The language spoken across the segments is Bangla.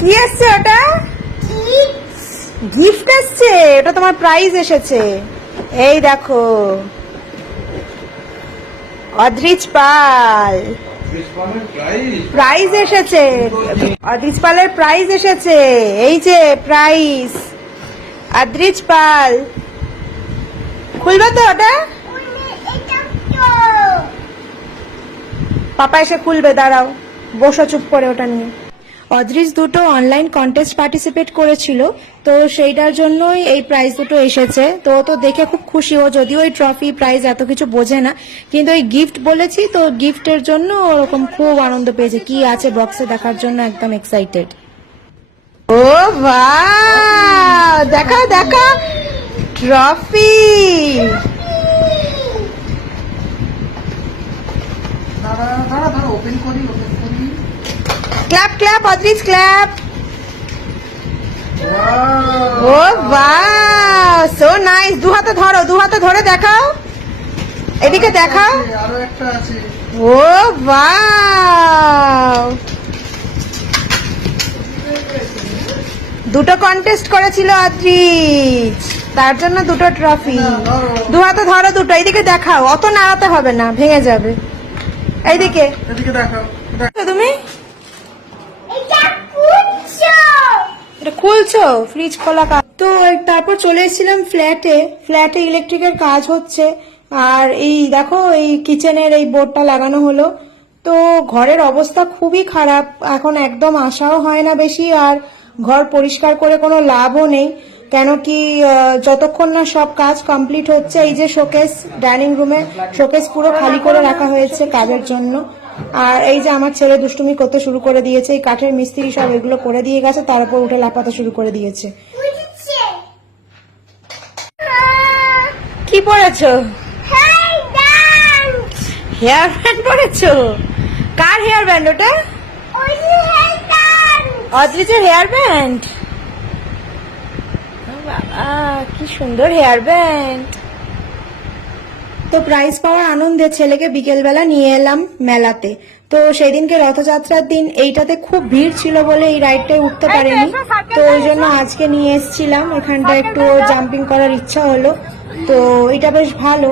কি এসছে ওটা? গিফট এসছে, ওটা তোমার প্রাইজ এসেছে। এই দেখো, অদ্রিজ পাল প্রাইজ এসেছে, অদ্রিজ পালের প্রাইজ এসেছে। এই যে প্রাইজ, অদ্রিজ পাল। খুলবে তো ওটা? পাপা এসে খুলবে, দাঁড়াও, বসো চুপ করে ওটা নিয়ে। অদ্রিজ দুটো অনলাইন কন্টেস্ট পার্টিসিপেট করেছিল, তো সেইটার জন্যই এই প্রাইজ দুটো এসেছে। তো তো দেখে খুব খুশি, ও যদিও ওই ট্রফি প্রাইজ এত কিছু বোঝে না, কিন্তু ওই গিফট বলেছি তো গিফটের জন্য ওরকম খুব আনন্দ পেয়েছে। কি আছে বক্সে দেখার জন্য একদম এক্সাইটেড। ও বাহ, দেখা দেখা trophy. Clap clap Adrij clap. ও বাহ, সো নাইস। দু হাতে ধরো, দু হাতে ধরে দেখাও, এদিকে দেখাও। ও বাহ, দুটো কন্টেস্ট করেছিল অদ্রিজ, তার জন্য দুটো ট্রফি। দু হাতে ধরো দুটো, এইদিকে দেখাও, অত নাড়াতে হবে না, ভেঙে যাবে। এইদিকে দেখাও তুমি। এটা খুলছো, ফ্রিজ খোলা কাজ। তো তারপর চলে এসেছিলাম ফ্ল্যাটে। ফ্ল্যাটে ইলেকট্রিকের কাজ হচ্ছে, আর এই দেখো এই কিচেনের এই বোর্ডটা লাগানো হলো। তো ঘরের অবস্থা খুবই খারাপ, এখন একদম আসাও হয় না বেশি, আর ঘর পরিষ্কার করে কোনো লাভও নেই। কেন কি যতক্ষণ না সব কাজ কমপ্লিট হচ্ছে, এই যে শোকেস, ডাইনিং রুমে শোকেস পুরো খালি করে রাখা হয়েছে কাজের জন্য। আর এই যে আমার ছেলে দুষ্টুমি করতে শুরু করে দিয়েছে, এই কাঠের মিস্ত্রি সব এগুলো করে দিয়ে গেছে, তার উপর উঠে লাফাতে শুরু করে দিয়েছে। কি পরেছো? হেয়ার ব্যান্ড পরেছো? কার হেয়ার ব্যান্ড ওটা? অদ্রিজের হেয়ার ব্যান্ড। বাবা কি সুন্দর হেয়ার ব্যান্ড। তো প্রাইজ পাওয়ার আনন্দে ছেলেকে বিকেলবেলা নিয়ে এলাম মেলাতে। তো সেদিনকে রথযাত্রার দিন এইটাতে খুব ভিড় ছিল বলে এই রাইডটায় উঠতে পারেনি, তো ওই জন্য আজকে নিয়ে এসেছিলাম। এখানটা একটু জাম্পিং করার ইচ্ছা হলো, তো এটা বেশ ভালো।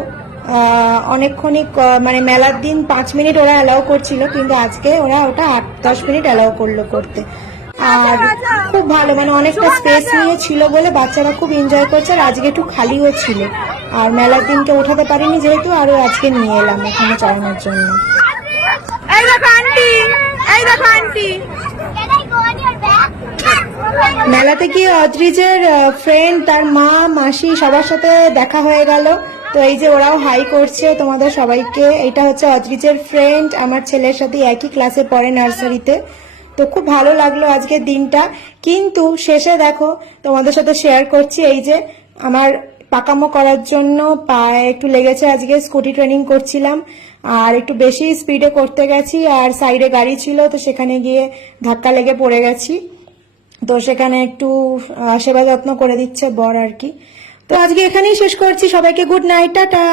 অনেকক্ষণই মানে মেলার দিন 5 মিনিট ওরা অ্যালাউ করছিল, কিন্তু আজকে ওরা ওটা 8-10 মিনিট অ্যালাউ করলো করতে। আর খুব ভালো, মানে অনেকটা স্পেস নিয়ে ছিল বলে বাচ্চারা খুব এনজয় করছে। আর আজকে একটু খালিও ছিল, আর মেলার দিনকে ওঠাতে পারিনি যেহেতু, আরো আজকে নিয়ে এলাম এখানে চড়ানোর জন্য। এই দেখো আন্টি, এই দেখো আন্টি। মেলাতে গিয়ে অদ্রিজের ফ্রেন্ড, তার মা, মাসি সবার সাথে দেখা হয়ে গেল। তো এই যে ওরাও হাই করছে তোমাদের সবাইকে। এটা হচ্ছে অদ্রিজের ফ্রেন্ড, আমার ছেলের সাথে একই ক্লাসে পড়ে, নার্সারিতে। তো খুব ভালো লাগলো আজকের দিনটা। কিন্তু শেষে দেখো তোমাদের সাথে শেয়ার করছি, এই যে আমার পাকামো করার জন্য পায়ে একটু লেগেছে। আজকে স্কুটি ট্রেনিং করছিলাম, আর একটু বেশি স্পিডে করতে গেছি, আর সাইডে গাড়ি ছিল, তো সেখানে গিয়ে ধাক্কা লেগে পড়ে গেছি। তো সেখানে একটু সেবা যত্ন করে দিচ্ছে বর আর কি। তো আজকে এখানেই শেষ করছি, সবাইকে গুড নাইট, টাটা।